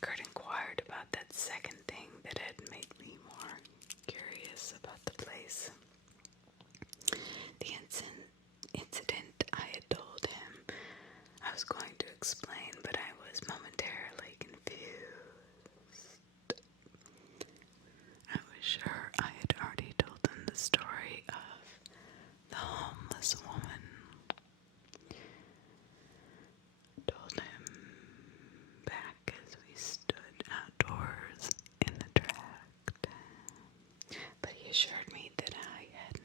Kurt inquired about that second thing that had made me more curious about the place. The incident I had told him I was going to explain, but I was momentarily confused. I was sure I had already told him the story of the homeless woman. Told him back as we stood outdoors in the tract, but he assured me that I had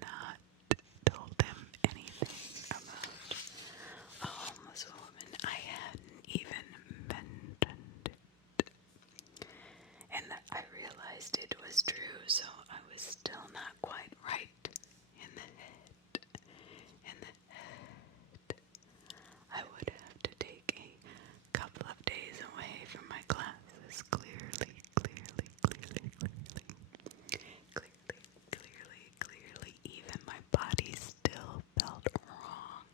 not told him anything about a homeless woman. I hadn't even mentioned it, and I realized it was true, so I was still not quite right in the head. I would have to take a couple of days away from my classes. Clearly, even my body still felt wrong.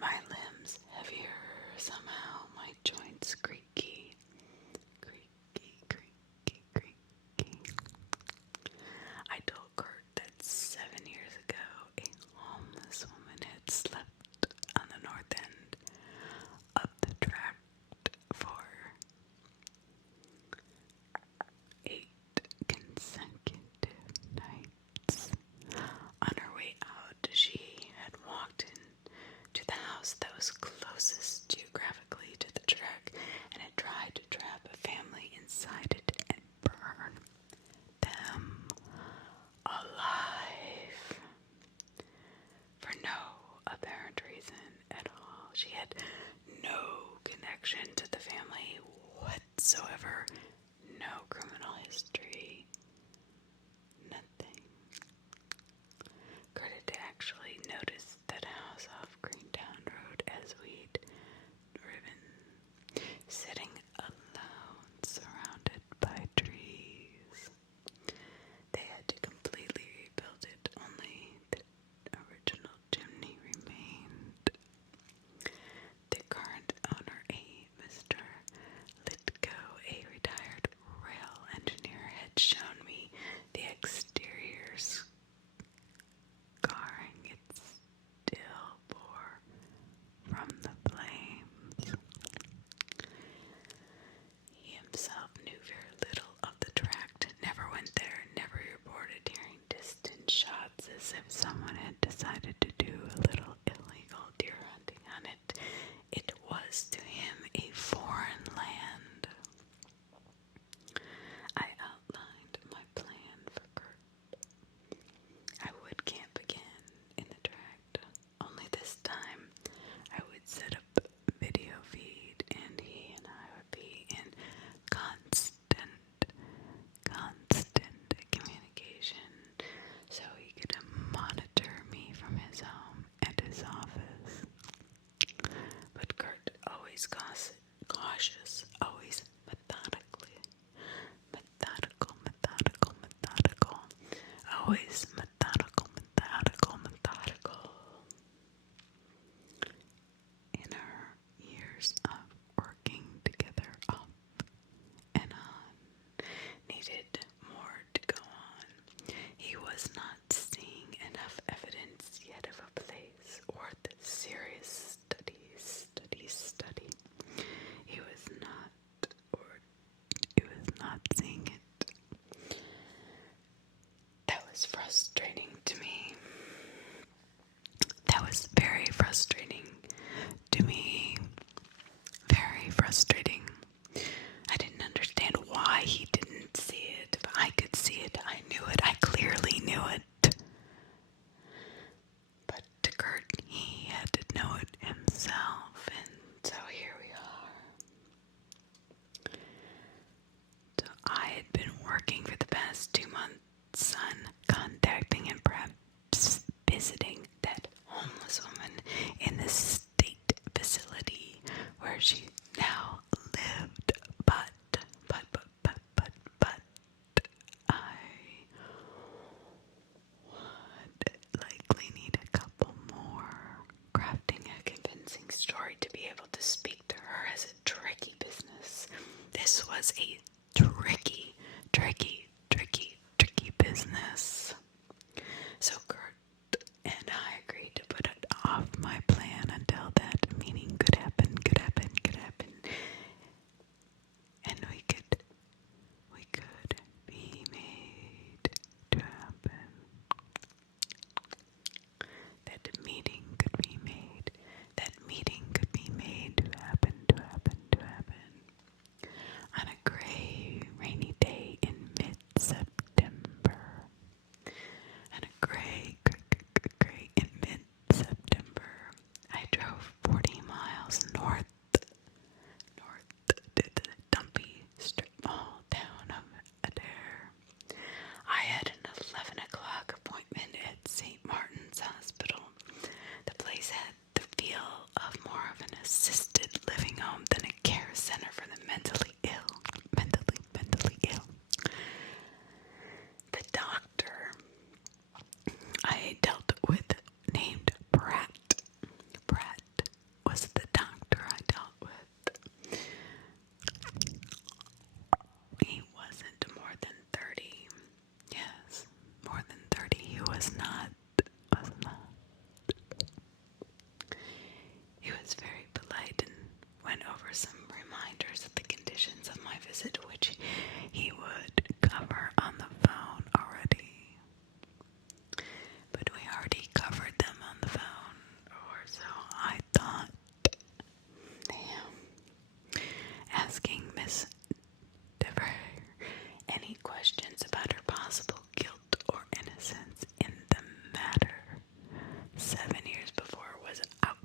My limbs heavier somehow, my joints creaky. I told Kurt that 7 years ago, a homeless woman had slept on the north end of the tract for 8 consecutive nights. On her way out, she had walked into the house that was closest geographically to the track and had tried to trap a family inside it and burn them alive. For no apparent reason at all. She had no connection to the family whatsoever. No criminal history. Nothing. Kurt had actually noticed that house off Greentown Road as we'd driven, sitting alone, surrounded by trees. They had to completely rebuild it, only the original chimney remained. The current owner, Mr. Litko, a retired rail engineer, had shown me the exterior scarring it still bore from the flames. He himself knew very little of the tract, never went there, never reported hearing distant shots, as if someone had decided to do a little illegal deer hunting on it. It was to him a foreign land. I outlined my plan for Kurt. I would camp again in the tract, only this time I would set up a video feed and he and I would be in constant communication so he could monitor me from his home and his office. But Kurt, always cautious, always methodical, always methodical. In our years of working together off and on, needed more to go on. He was not seeing enough evidence yet of a place worth serious study. He was not seeing it. That was frustrating to me. That was very frustrating to me. Very frustrating. I didn't understand why he didn't see it, but I could see it. I knew it. I clearly knew it. But to Kurt, he had to know it himself, and so here we are. So I had been working for the past 2 months on contacting and perhaps visiting that homeless woman in the state facility where she now lived, but I would likely need a couple more, crafting a convincing story to be able to speak to her as a tricky was a tricky business. So Kurt and I agreed to put it off my plan until that meeting could happen, and we could be made to happen. That meeting could be made to happen. On a gray, rainy day in mid-September. In mid-September, I drove 40 miles north to the dumpy strip mall town of Adair. I had an 11 o'clock appointment at St. Martin's Hospital. The place had the feel of more of an assisted living home than a care center for the mentally ill. The doctor I dealt with named Pratt was the doctor I dealt with. He wasn't more than 30. Yes, more than 30. He was not. He was very polite and went over some reminders of the conditions of my visit, which he would cover on the phone already. But we already covered them on the phone, or so I thought. Damn. Asking Miss Dever any questions about her possible guilt or innocence in the matter 7 years before was out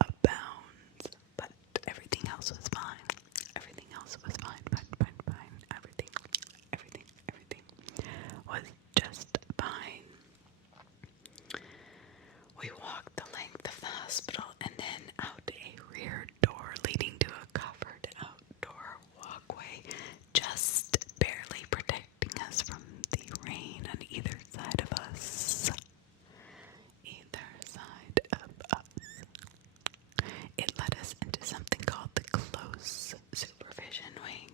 of bounds, but everything else was fine. Everything was just fine. We walked the length of the hospital and then out a rear door leading to a covered outdoor walkway, just barely protecting us from the rain on either side of us. It led us into something called the close supervision wing.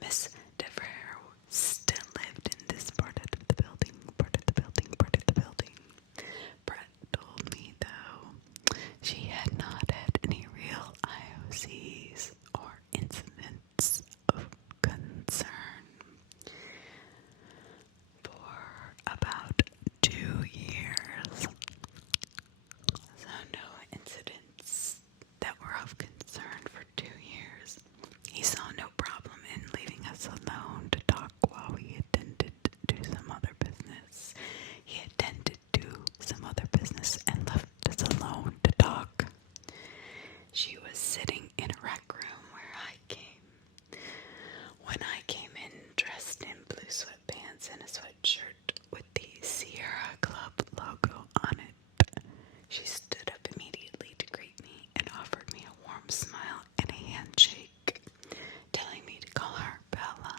Miss DeVere still lived in this part of the building. Brett told me, though, she had not had any real IOCs or incidents of concern for about 2 years. So no incidents that were of concern for 2 years. He saw no problem in leaving us alone to talk while we attended to some other business. He attended to some other business and left us alone to talk. She was sitting in a rec room when I came in dressed in blue sweatpants and a sweatshirt with the Sierra Club logo on it. She stood up immediately to greet me and offered me a warm smile and a handshake, telling me to call her Bella.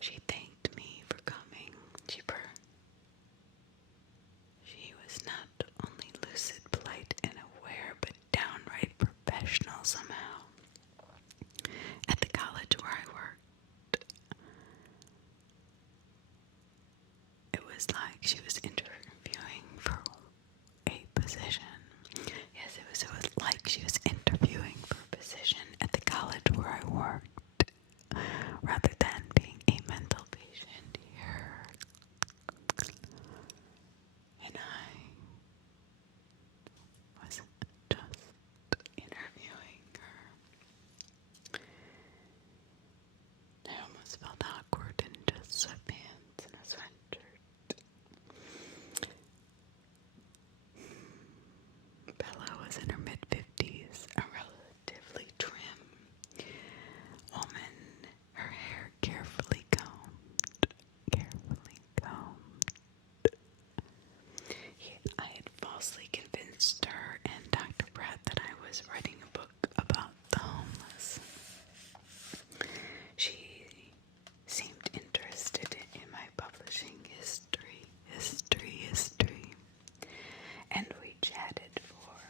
She thanked me for coming. She was not only lucid, polite, and aware, but downright professional somehow. At the college where I worked, it was like she was interviewing for a position. Yes, it was like she was interviewing for a position at the college where I worked, rather than being a mental patient here. And I was just interviewing her. I almost felt awkward in just sweatpants and a sweatshirt. Bella was in her mid-50s, a relatively trim woman, her hair carefully combed. I had falsely convinced her and Dr. Pratt that I was writing a book about the homeless. She seemed interested in my publishing history, and we chatted for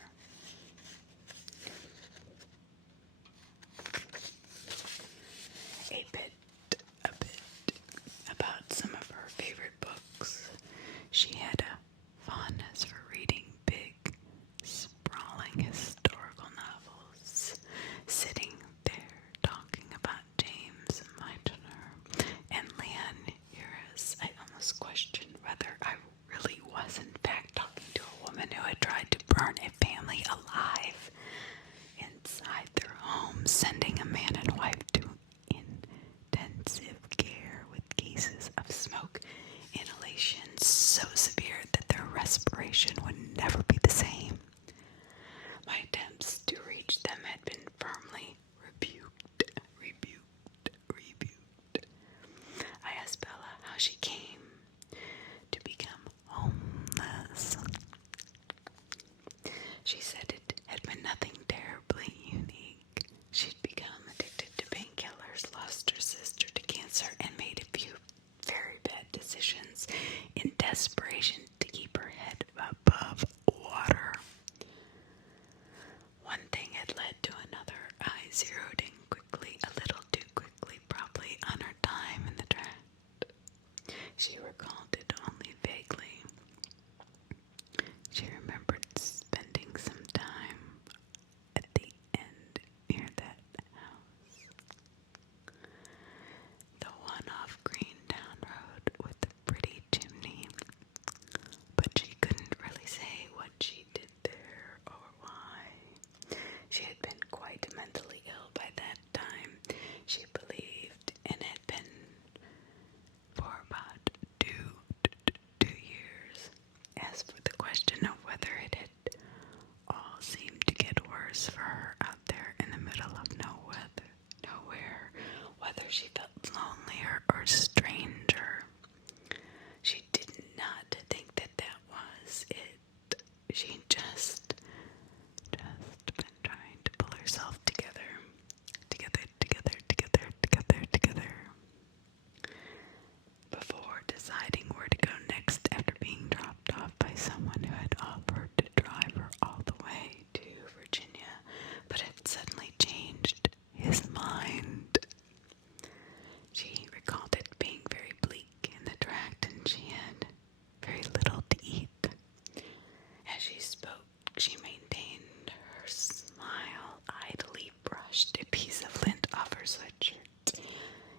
polished a piece of lint off her sweatshirt.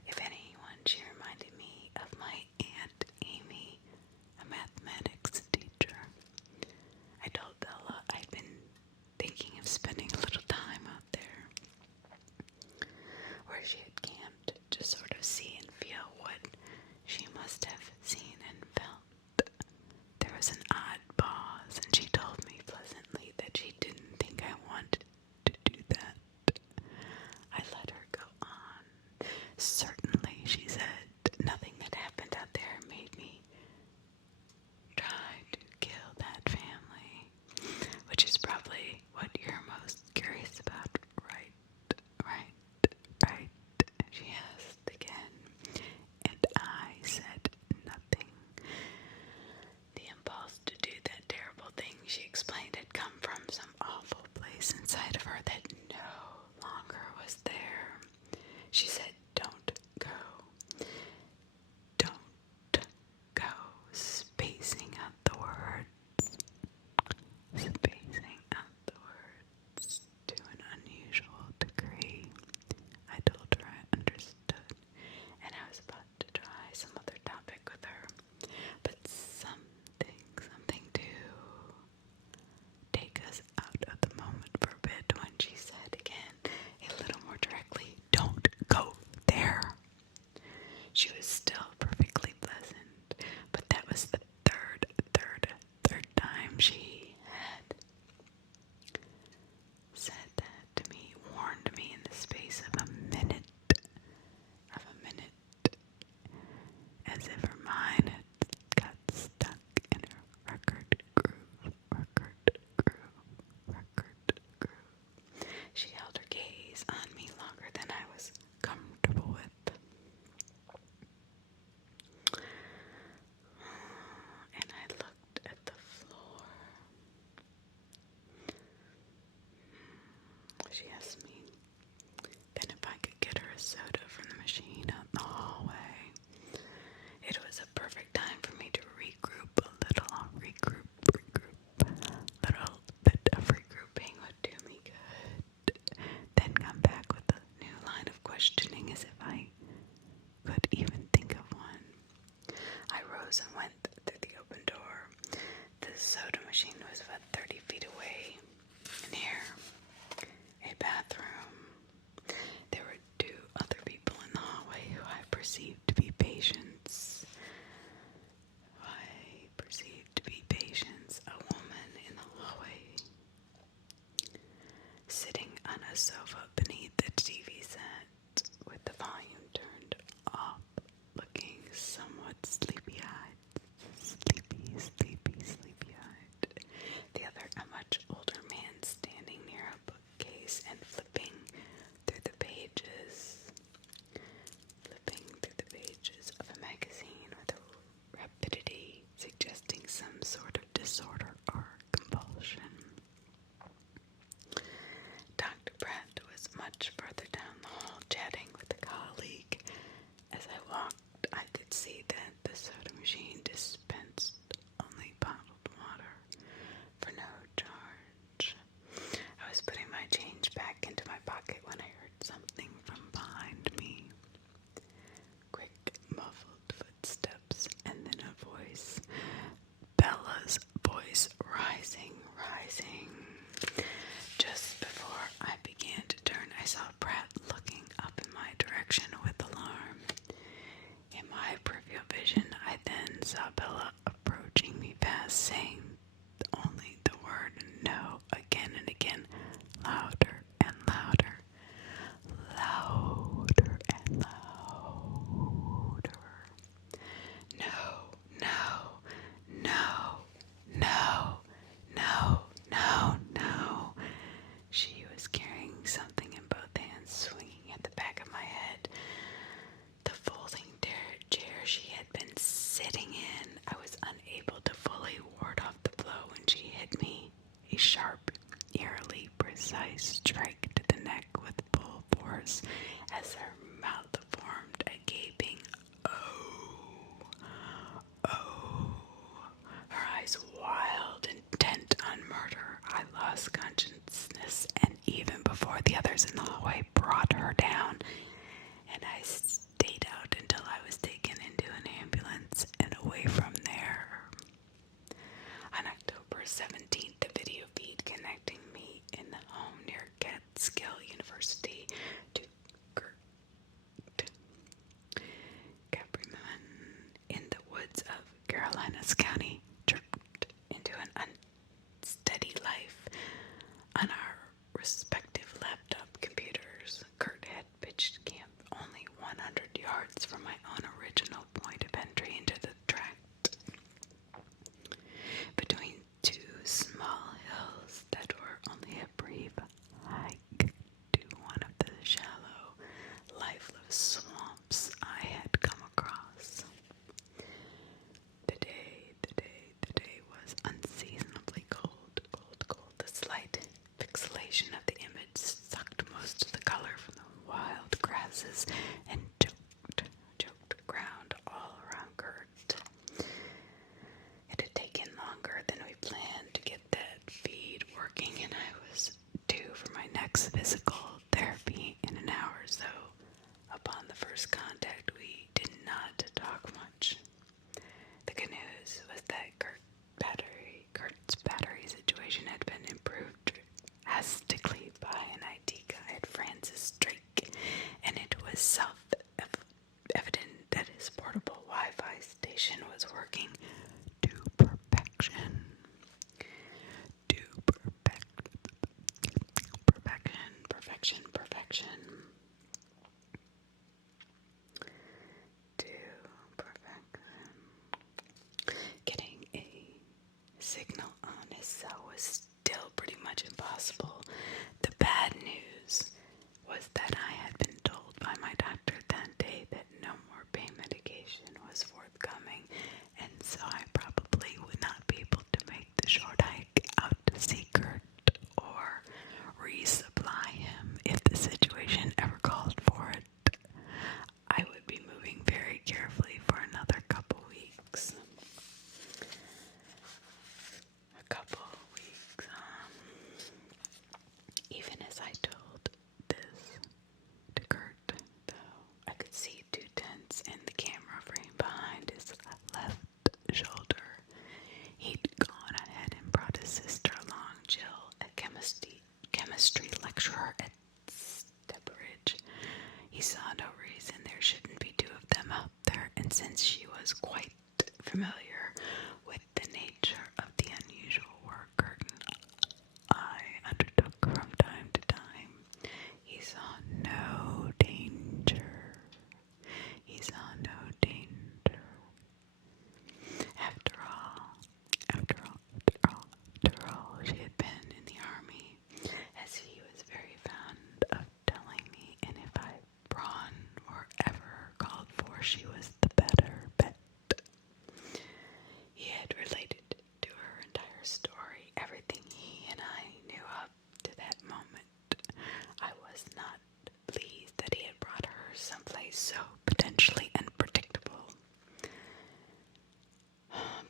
If anyone, she reminded me of my Aunt Amy, a mathematics teacher. I told Bella I'd been thinking of spending a little time out there, where she had camped, to sort of see and feel what she must have seen and felt. There was an odd pause, and she told me pleasantly that she didn't think I wanted to do that. I let her go on. Certainly, she said, nothing that happened out there made me try to kill that family, which is probably what you're most curious about, right? Right. She asked again, and I said nothing. The impulse to do that terrible thing, she explained, had come from some awful place inside of her that no longer was there. She said, don't go. Don't go. Spacing out the words. Spacing out the words to an unusual degree. I told her I understood, and I was about to try some other topic with her, but something to take us out of the moment for a bit when she said again, a little more directly, don't go there. She was still perfectly pleasant, but that was the third time she had said that to me, warned me in the space of a minute, as if her mind had got stuck in her record groove. She held her gaze on me longer than I was comfortable with. And I looked at the floor. She asked me then if I could get her a soda from the machine out in the hallway. It was a perfect time for me to regroup a little. Little bit of regrouping would do me good. Then come back with a new line of questioning as if I could even think of one. I rose and went through the open door. The soda machine was about 30 feet away. And here, a bathroom. There were two other people in the hallway who I perceived to be patients. A woman in the hallway, sitting on a sofa beneath the TV set, with the volume turned off, looking somewhat sleepy-eyed. The other, a much older man, standing near a bookcase and flipping through the pages of a magazine with a rapidity suggesting some sort of disorder or compulsion. Dr. Pratt was much further down the hall, chatting with a colleague. As I walked, I could see that the soda machine dispensed only bottled water for no charge. I was putting my change back into my pocket when I heard something from behind me. Quick, muffled footsteps, and then a voice. Bella's voice, rising. Just before I began to turn, I saw Pratt looking up in my direction with alarm. In my peripheral vision, I then saw Bella approaching me fast, saying only the word no again and again, louder and louder. No. She was carrying something in both hands, swinging at the back of my head. The folding chair she had been sitting in. I was unable to fully ward off the blow when she hit me. A sharp, eerily precise strike to the neck with full force as her mouth formed a gaping oh. Her eyes wild, intent on murder. I lost consciousness, and even before the others in the hallway brought her down, and I stayed out until I was taken into an ambulance and away from there. On October 17th, the video feed connecting me in the home near Catskill University to Capriman in the woods of Carolinas County tripped into an unsteady life on our respective laptop computers. Kurt had pitched camp only 100 yards from my own original point of entry into the tract, between two small hills that were only a brief hike to one of the shallow, lifeless swamps I had come across. The day was unseasonably cold. The slight pixelation of the image sucked most of the color from the wild grasses and choked ground all around Kurt. It had taken longer than we planned to get that feed working, and I was due for my next physical therapy in an hour or so. Upon the first contact, we did not talk much. The good news was that Kurt's battery situation had been improved drastically by an IT guy at Francis Drake, and it was self-evident that his portable Wi-Fi station was working to perfection. Getting a signal on his cell was still pretty much impossible. The bad news was that I had been told by my doctor that day that no more pain medication was forthcoming, and so I probably would not be able to make the short hike out to see Kurt or resupply him if the situation ever called for it. I would be moving very carefully for another couple weeks. Even as I told this to Kurt, though, I could see 2 dents in the camera frame behind his left shoulder. He'd gone ahead and brought his sister along, Jill, a chemistry lecturer at Stepbridge. He saw no reason there shouldn't be 2 of them out there, and since she was quite familiar with the nature of the unusual work I undertook from time to time, he saw no danger. After all, she had been in the army, as he was very fond of telling me, and if brawn were ever called for, she was the better bet. He had related to her entire story, everything he and I knew up to that moment. I was not pleased that he had brought her someplace so potentially unpredictable.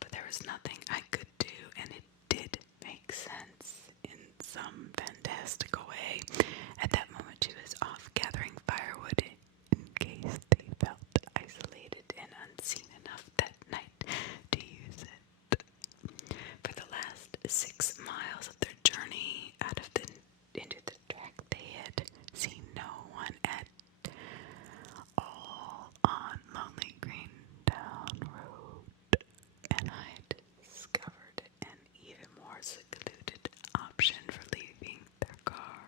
But there was nothing I could do, and it did make sense in some fantastical way. At that moment, she was off gathering firewood in case they felt isolated and unseen enough that night to use it. For the last 6 miles of their journey into the tract, they had seen no one at all on Lonely Green Town Road, and I had discovered an even more secluded option for leaving their car.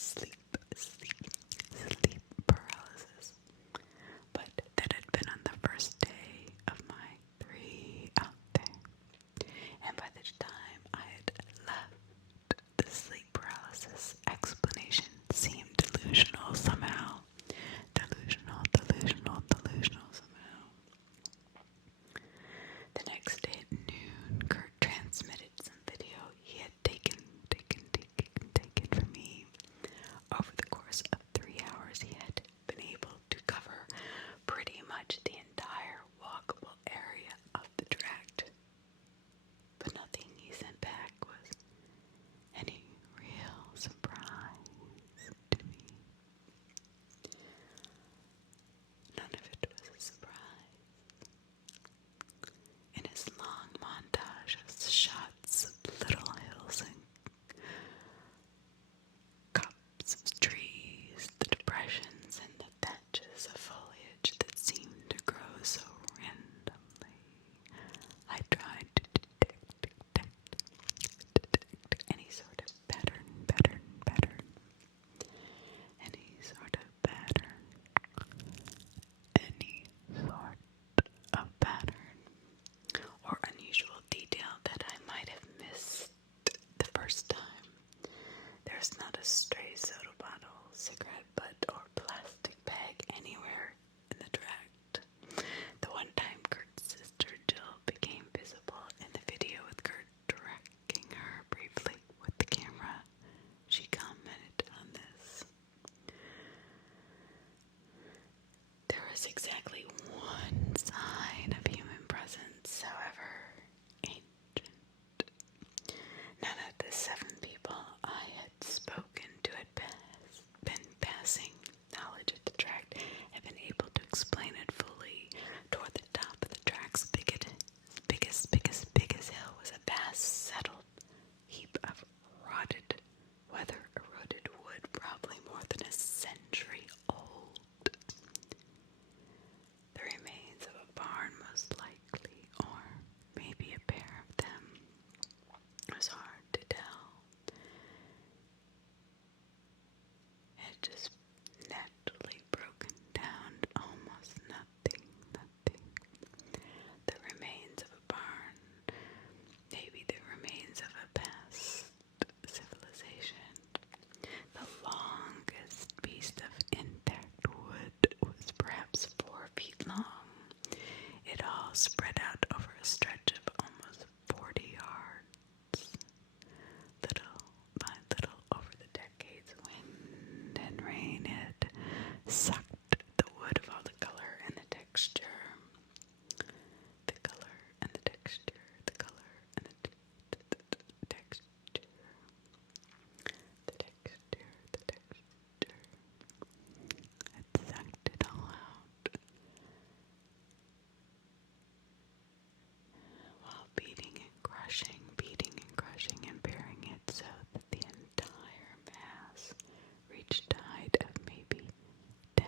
sleep paralysis. But that had been on the first day of my 3 out there. And by the time I had left, the sleep paralysis explanation seemed delusional somehow. Delusional somehow. The next day at noon, Kurt transmitted some video he had taken from me. Over the course of 3 hours, he had been able to cover pretty much the entire walkable area of the tract. But nothing he sent back was any real surprise to me. None of it was a surprise. In his long montage of shots of little hills and cups of trees, the depressions and the patches of foliage that seemed to grow so randomly, I tried to detect any sort of pattern, any sort of pattern, or unusual detail that I might have missed the first time. There's not a stray soda bottle, cigarette butt, or plastic bag anywhere in the tract. The one time Kurt's sister Jill became visible in the video with Kurt tracking her briefly with the camera, she commented on this. There was exactly one sign of human presence, however ancient. None of the 7 people I had spoken to had been passing knowledge of the tract had been able to explain it fully. Toward the top of the tract's biggest hill was a vast settled heap of rotted, weather-eroded wood, probably more than a century old. The remains of a barn, most likely, or maybe a pair of them. It was hard to tell. It had just naturally broken down, almost nothing. The remains of a barn, maybe the remains of a past civilization. The longest piece of intact wood was perhaps 4 feet long. It all spread out over a stretch of almost 40 yards. Little by little, over the decades, wind and rain had sucked the wood of all the color and the texture. The color and the texture. The color and the texture. The texture. It sucked it all out. While beating and crushing and burying it so that the entire mass reached a height of maybe 10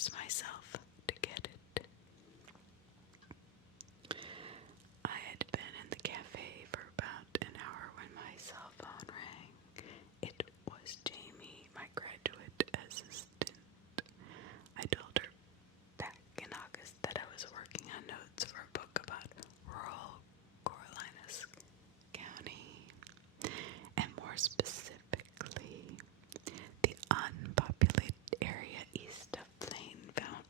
force myself to get it. I had been in the cafe for about an hour when my cell phone rang. It was Jamie, my graduate assistant. I told her back in August that I was working on notes for a book about rural Coriolanus County, and more specifically, the unpopulated area east of Plainville.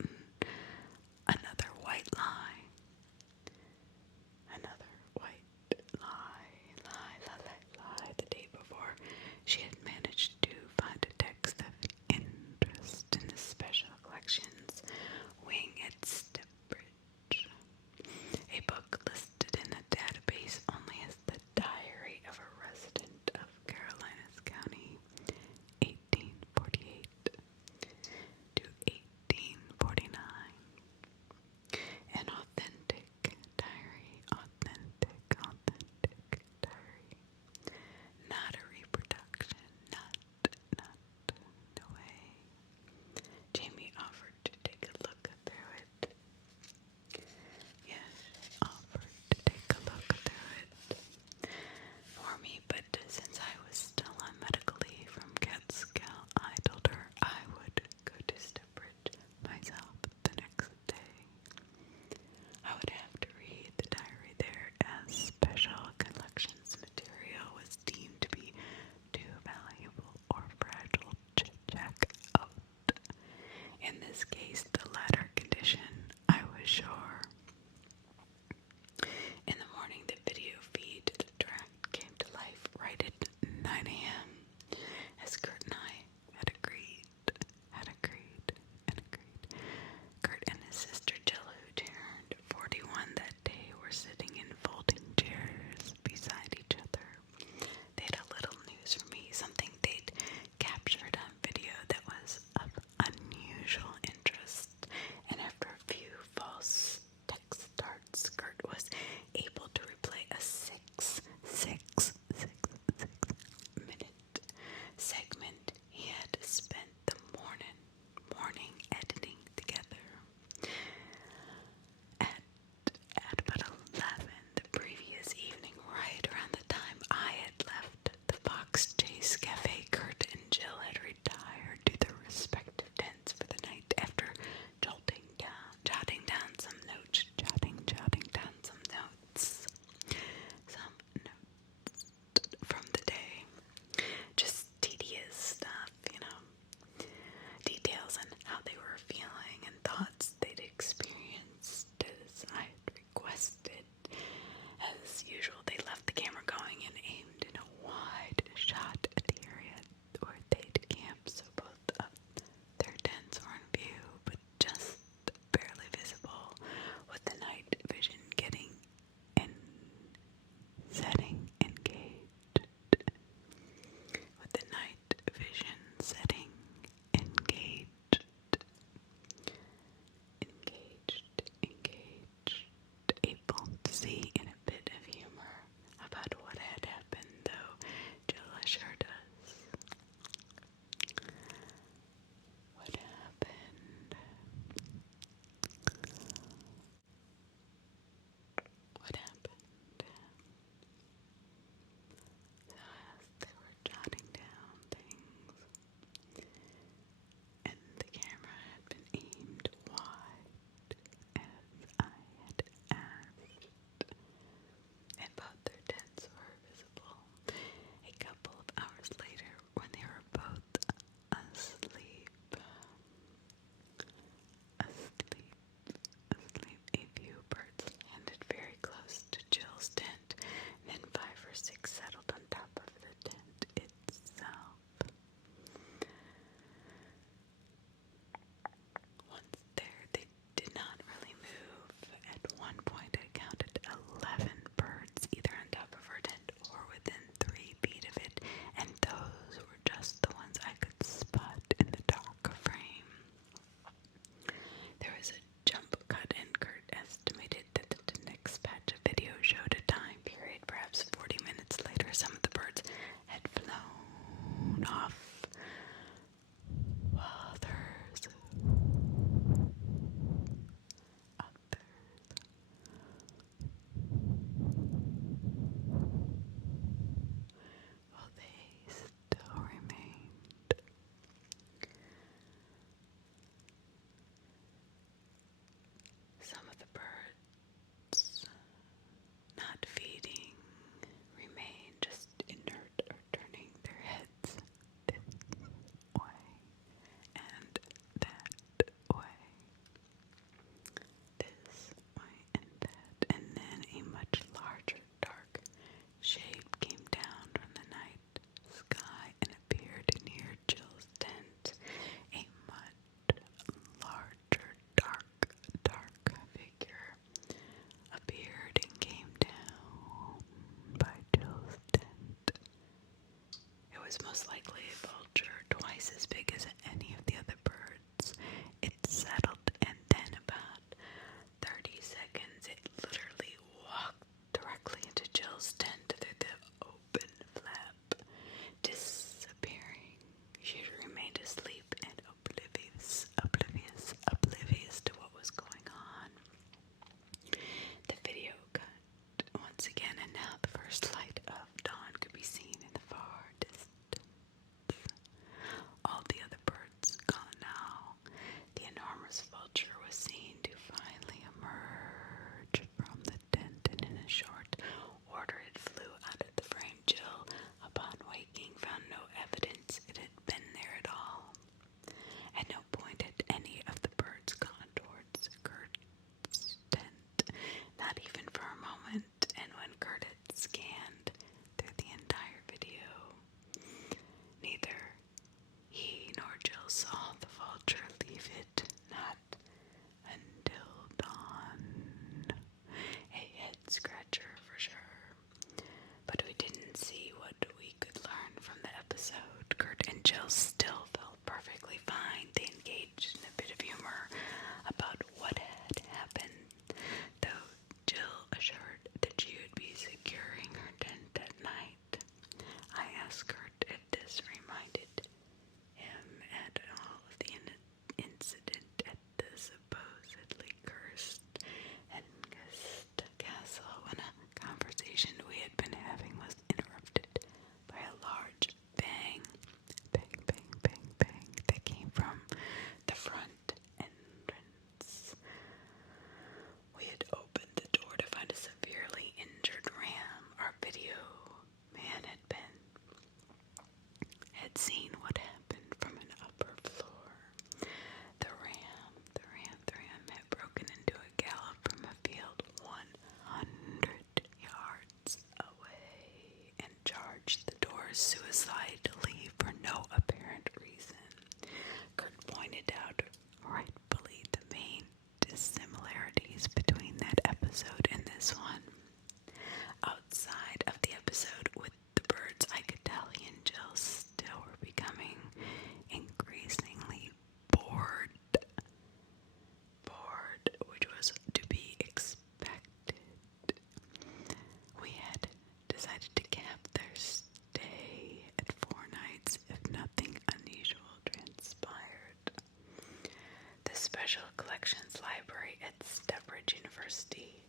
Special Collections Library at Stepbridge University,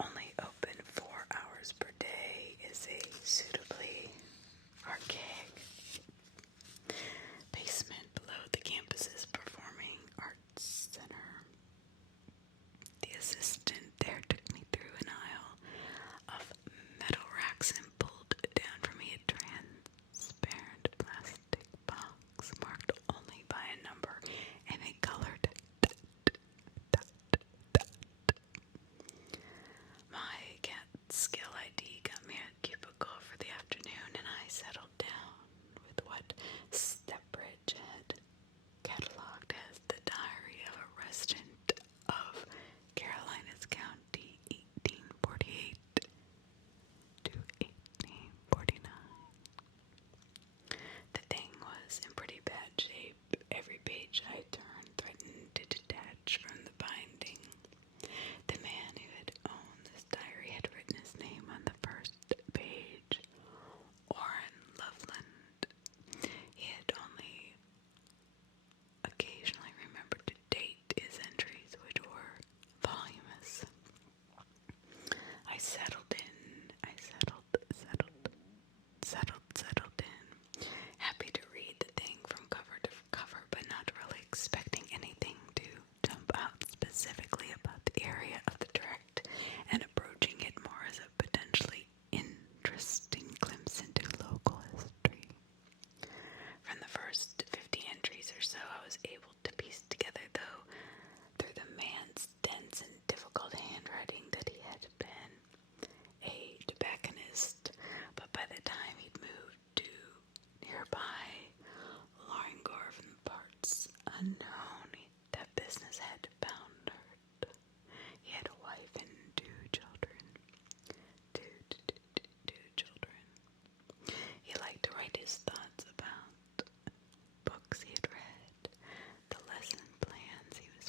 only open 4 hours per day, is a suitably archaic basement below the campus's Performing Arts Center. The assistant there took me through an aisle of metal racks and pulled down for me a transparent plastic box marked only by a number and a colored dot, dot, dot. My Catskill ID got me a cubicle for the afternoon, and I settled down with what Stepbridge had cataloged as the diary of a resident of Carolinas County, 1848 to 1849. The thing was in pretty bad shape. Every page I turned threatened to detach from the binding. The man who had owned this diary had written his name on the first page, Orrin Loveland. He had only occasionally remembered to date his entries, which were voluminous. I settled in, happy to read the thing from cover to cover, but not really expecting anything to jump out specifically about the area of the tract, and approaching it more as a potentially interesting glimpse into local history. From the first 50 entries or so, I was able to piece together, though, through the man's dense and difficult handwriting, that he had been a tobacconist, but by the time he'd moved to nearby Loringorf in parts unknown, that business had foundered. He had a wife and two children. Two children. He liked to write his thoughts about books he had read, the lesson plans he was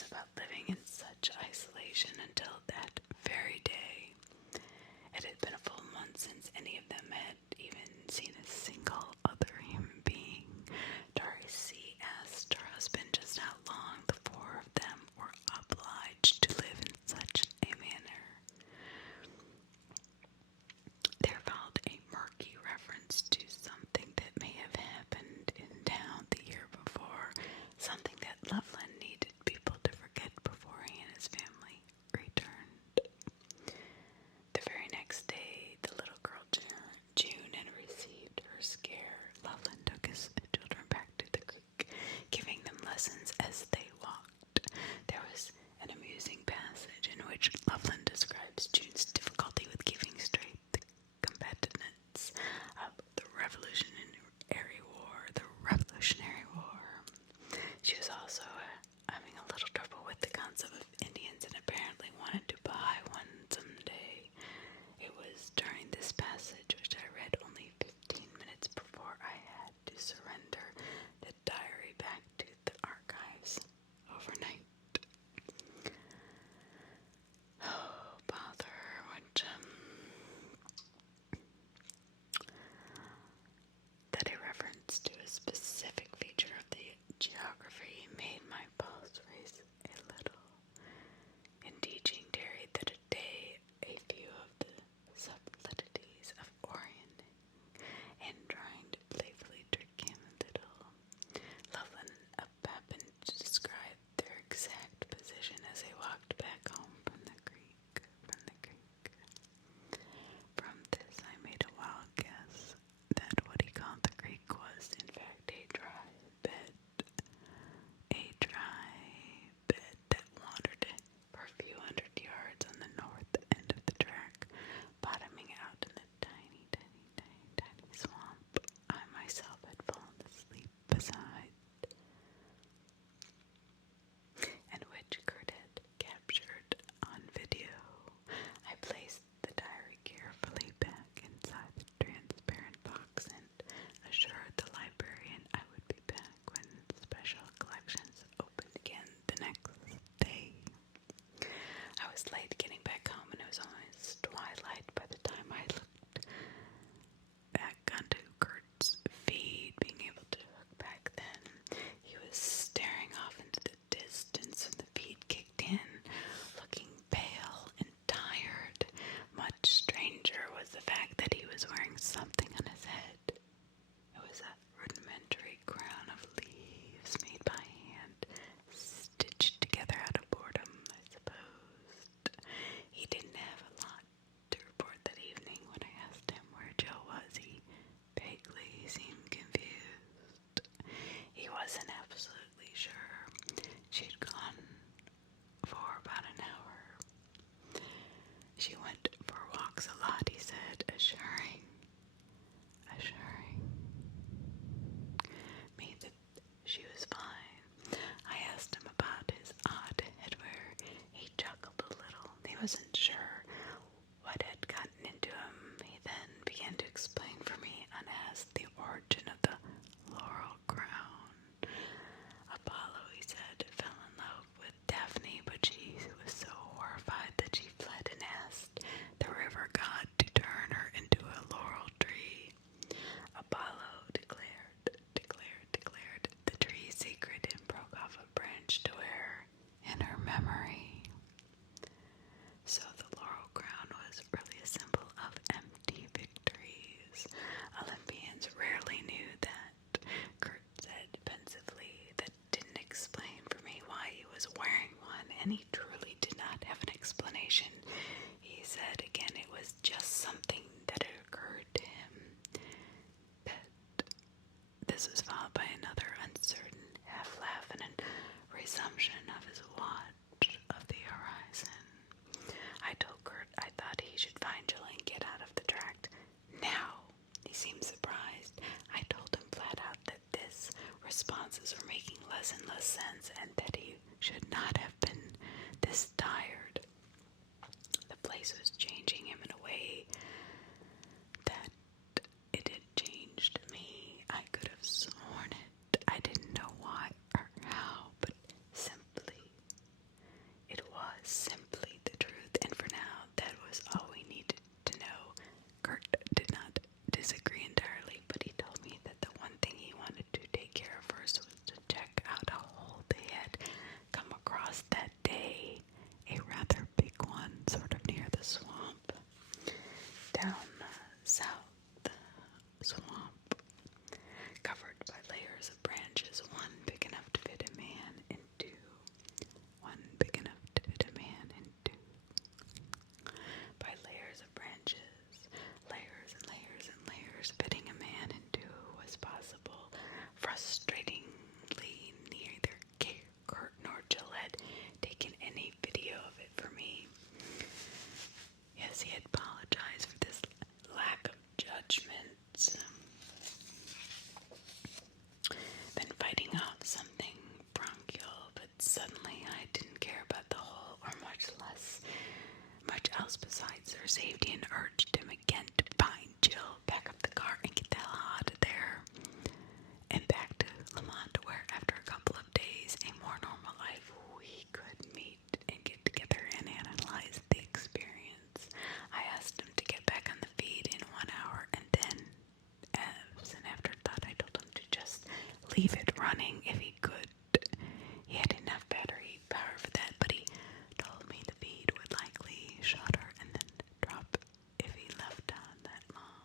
nervous about living in such isolation until that very day. It had been a full month since any of them had even seen a single other human being. Darcy asked her husband just how long the four of them were obliged to live in such a manner. There followed a murky reference to something that may have happened in town the year before, something that Loveland needed people to forget before he and his family returned. The very next day, the little girl June had received her scare. Loveland took his children back to the creek, giving them lessons as they walked. There was an amusing passage in which Loveland describes June's difficulty with keeping straight the combatants of the Revolutionary War. She was also having a little trouble with the concept of Indians and apparently wanted to buy one someday. It was during this passage, which I read only 15 minutes before I had to surrender the diary back to the archives overnight. Oh, bother, that a reference to a specific feature of the geography made my pulse race a little. In teaching Terry that a few of the subtleties of orienting and trying to playfully trick him a little, Loveland happened to describe their exact position as they walked back home from the creek. From this, I made a wild guess that what he called the creek was, in fact, a dry bed that wandered for a few hundred yards on the north end of the track, bottoming out in a tiny swamp I myself had fallen asleep beside, and which Kurt had captured on video. I placed the diary carefully back inside the transparent box and assured the librarian I would be back when special collections opened again the next day. I was late getting back home and it was almost twilight by the time I looked back onto Kurt's feed, being able to look back then. He was staring off into the distance when the feed kicked in, looking pale and tired. Much stranger was the fact that he was wearing something on his head. It was a rudimentary crown of leaves made by hand, stitched together out of boredom, I suppose. He didn't have a lot to report that evening. When I asked him where Jill was, he vaguely seemed confused. He wasn't absolutely sure. She'd gone for about an hour. She went for walks a lot, he said, assuring me that she was fine. I asked him about his odd headwear. He chuckled a little. He wasn't sure what had gotten into him. He then began to explain for me, unasked, the origin of the laurel crown. Apollo, he said, fell in love with Daphne, but she was so horrified that she fled and asked the river god to turn her into a laurel tree. Apollo declared the tree sacred and broke off a branch to wear in her memory. So the laurel crown was really a symbol of empty victories. Olympians rarely knew that. Kurt said pensively that didn't explain for me why he was wearing one, and he truly did not have an explanation. He said again it was just something that had occurred to him. This was followed by another uncertain half-laugh and a resumption of his watch of the horizon. I told Kurt I thought he should find Jill and get out of the tract now. He seemed surprised. I told him flat out that his responses were making less and less sense and that he should not have been this tired. The place was changing him in a way that it had changed me. I could have sworn it. I didn't know why or how, but simply and back to Lamont, where after a couple of days, a more normal life, we could meet and get together and analyze the experience. I asked him to get back on the feed in 1 hour, and then, as an afterthought, I told him to just leave it running if he could. He had enough battery power for that, but he told me the feed would likely shutter and then drop if he left on that long.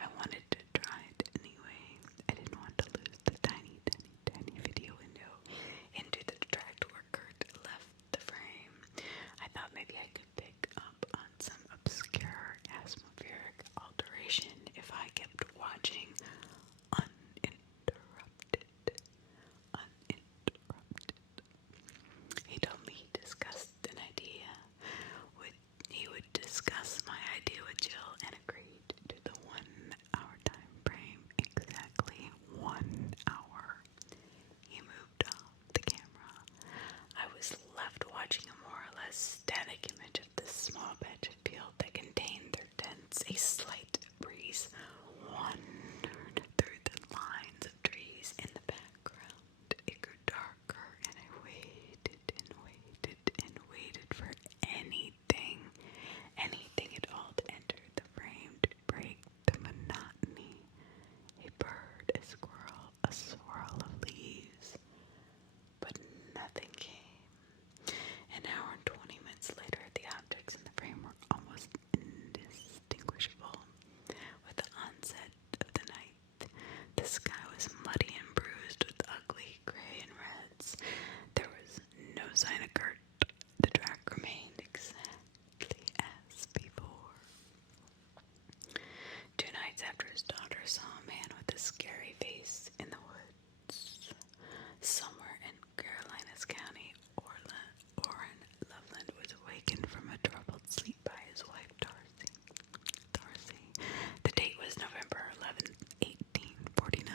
I wanted to try it anyway. I didn't want to lose the tiny video window into the tract where Kurt left the frame. I thought maybe I could pick up on some obscure atmospheric alteration if I kept watching uninterrupted. He told me he would discuss my idea with Jill and agreed to the 1 hour time frame. Exactly 1 hour. He moved off the camera. I was left watching a more or less static image of this small patch of field that contained their tents. A slight breeze wandered through the lines of trees in the background. It grew darker, and I waited and waited and waited for anything at all to enter the frame to break the monotony. A bird, a squirrel, a swirl of leaves, but nothing came. An hour and 20 minutes later, the objects in the frame were almost indistinguishable. With the onset of the night, the sky was muddy and bruised with ugly gray and reds. There was no sign of Kurt. The track remained exactly as before. 2 nights after his daughter saw a man with a scary face in the woods. Somewhere in Carolinas County, Orrin Loveland was awakened from a troubled sleep by his wife, Darcy. The date was November 11th, 1849.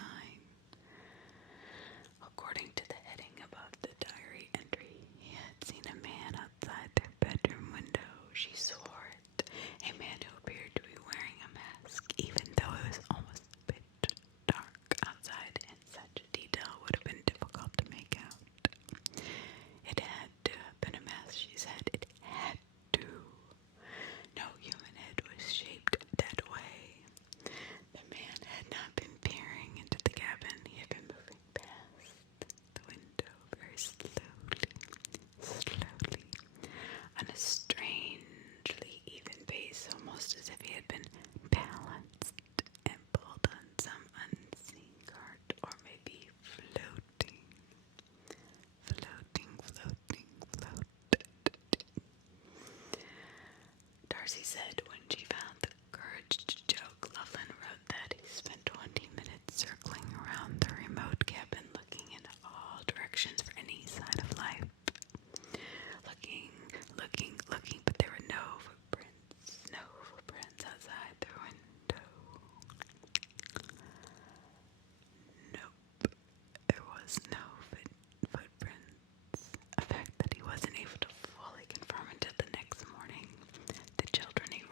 According to the heading above the diary entry, he had seen a man outside their bedroom window. She swore it. A man who appeared to be wearing a mask, even though it was almost pitch dark outside, and such detail would have been difficult to make out. It had to have been a mask, she said. It had to. No human head was shaped that way. The man had not been peering into the cabin. He had been moving past the window very slowly, on a strangely even pace, almost as if he had been balanced and pulled on some unseen cart, or maybe floating. Darcy said when she found the courage to joke, Loveland wrote that he spent 20 minutes circling around the remote cabin, looking in all directions for any sign of life. Looking, but there were no footprints outside the window. Nope, there was no footprints. A fact that he wasn't able to fully confirm until the next morning. The children he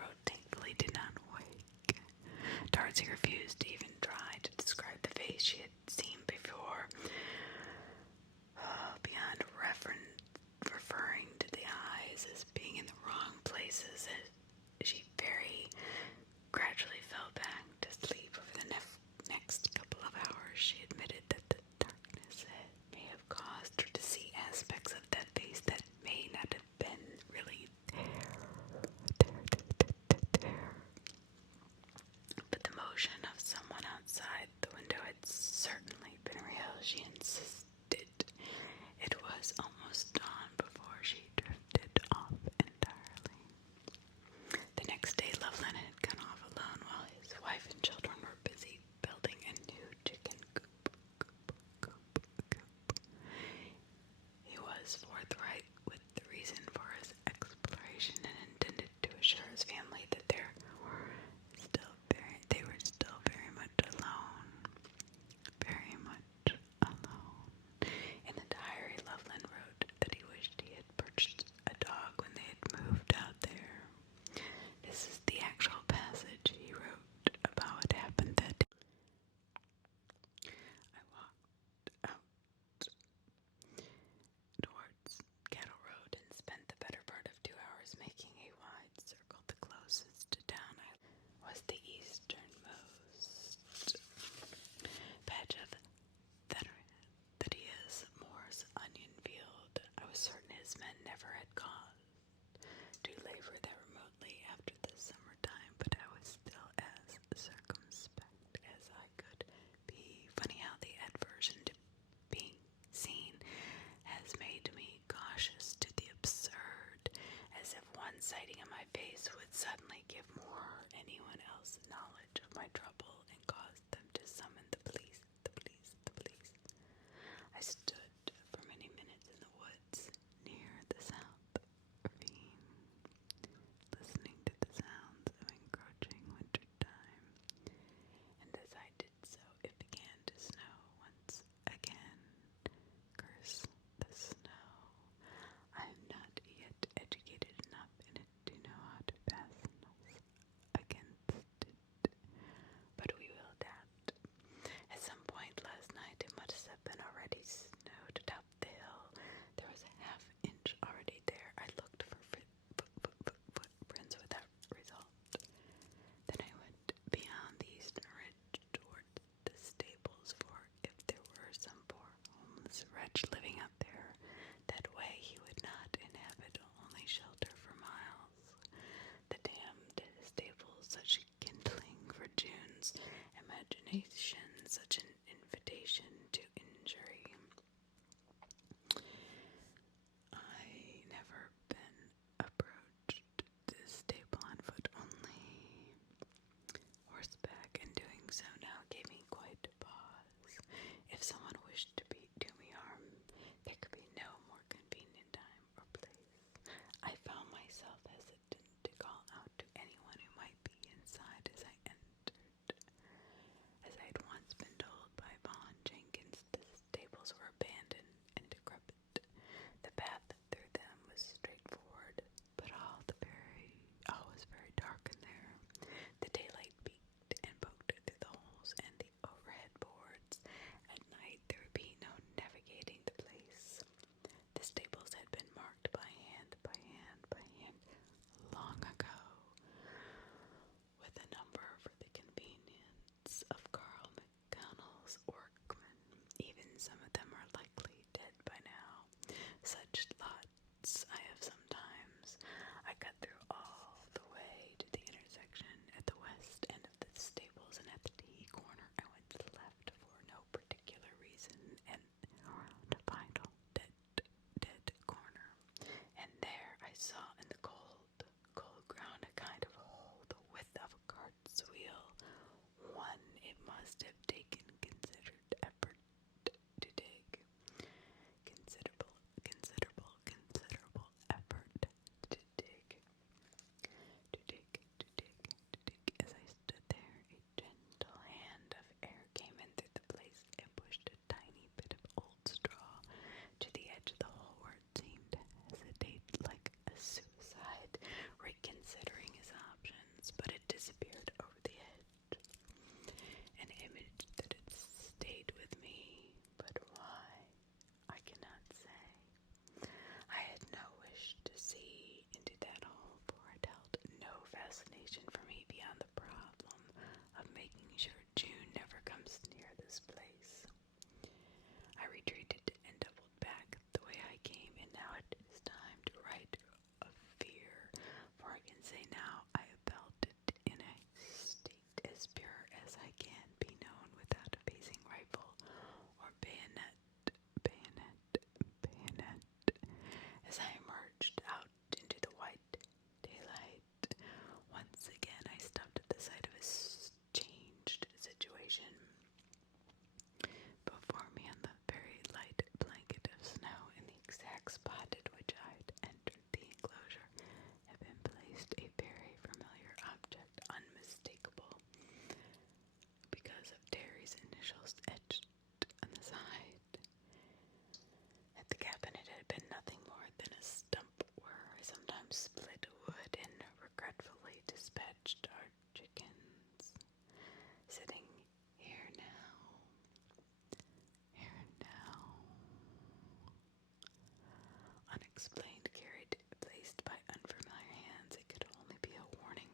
explained, carried, placed by unfamiliar hands. It could only be a warning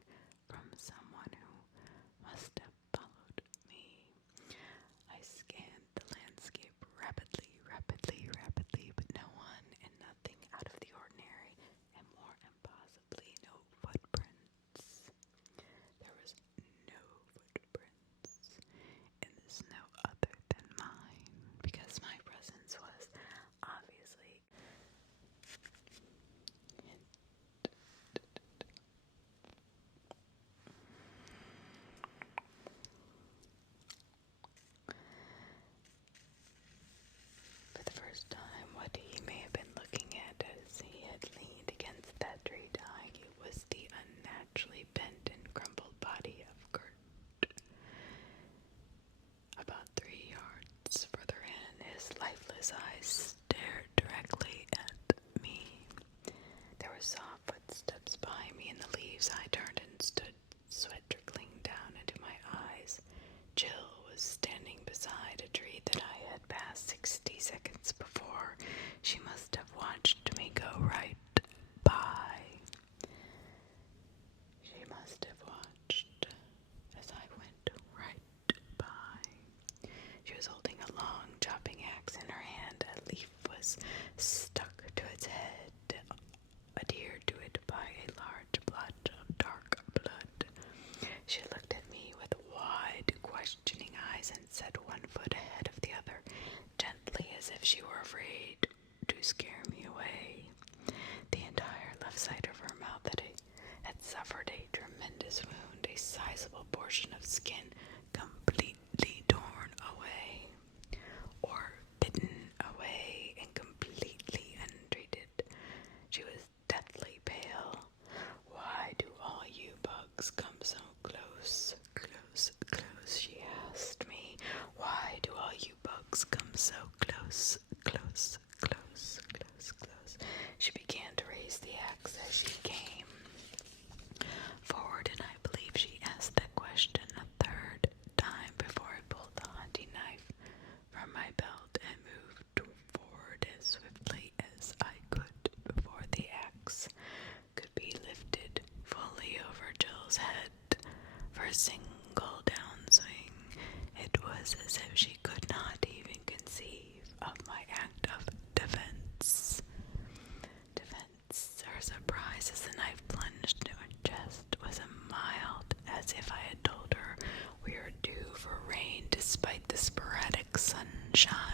from someone who must have followed me. I scanned the landscape rapidly, but no one and nothing out of the ordinary, and more impossibly, no footprints. There was no footprints in the snow other than mine, because my presence was obviously for the first time. What he may have been looking at as he had leaned against that tree dying, it was the unnaturally bent and crumpled body of Kurt. About 3 yards further in, his lifeless eyes stared directly at me. There were soft footsteps behind me in the leaves. I turned and stood, sweat trickling down into my eyes. Jill was standing beside a tree that I had passed 60 seconds before. She must have watched me go right by. She must have watched as I went right by. She was holding a long chopping axe in her hand. A leaf was stuck to its head, adhered to it by a large blotch of dark blood. She looked at me with wide, questioning eyes and set one foot ahead of the other, gently as if she were afraid to scare me away. The entire left side of her mouth had suffered a tremendous wound, a sizable portion of skin completely torn away, or bitten away and completely untreated. She was deathly pale. "Why do all you bugs come so close, close, she asked me. "Why do all you bugs come so close, close, close, close, close?" She began to raise the axe as she came forward, and I believe she asked that question a third time before I pulled the hunting knife from my belt and moved forward as swiftly as I could before the axe could be lifted fully over Jill's head. For a single downswing, it was as if she could not even conceive of my act of defense. Her surprise as the knife plunged into her chest was as mild as if I had told her we were due for rain despite the sporadic sunshine.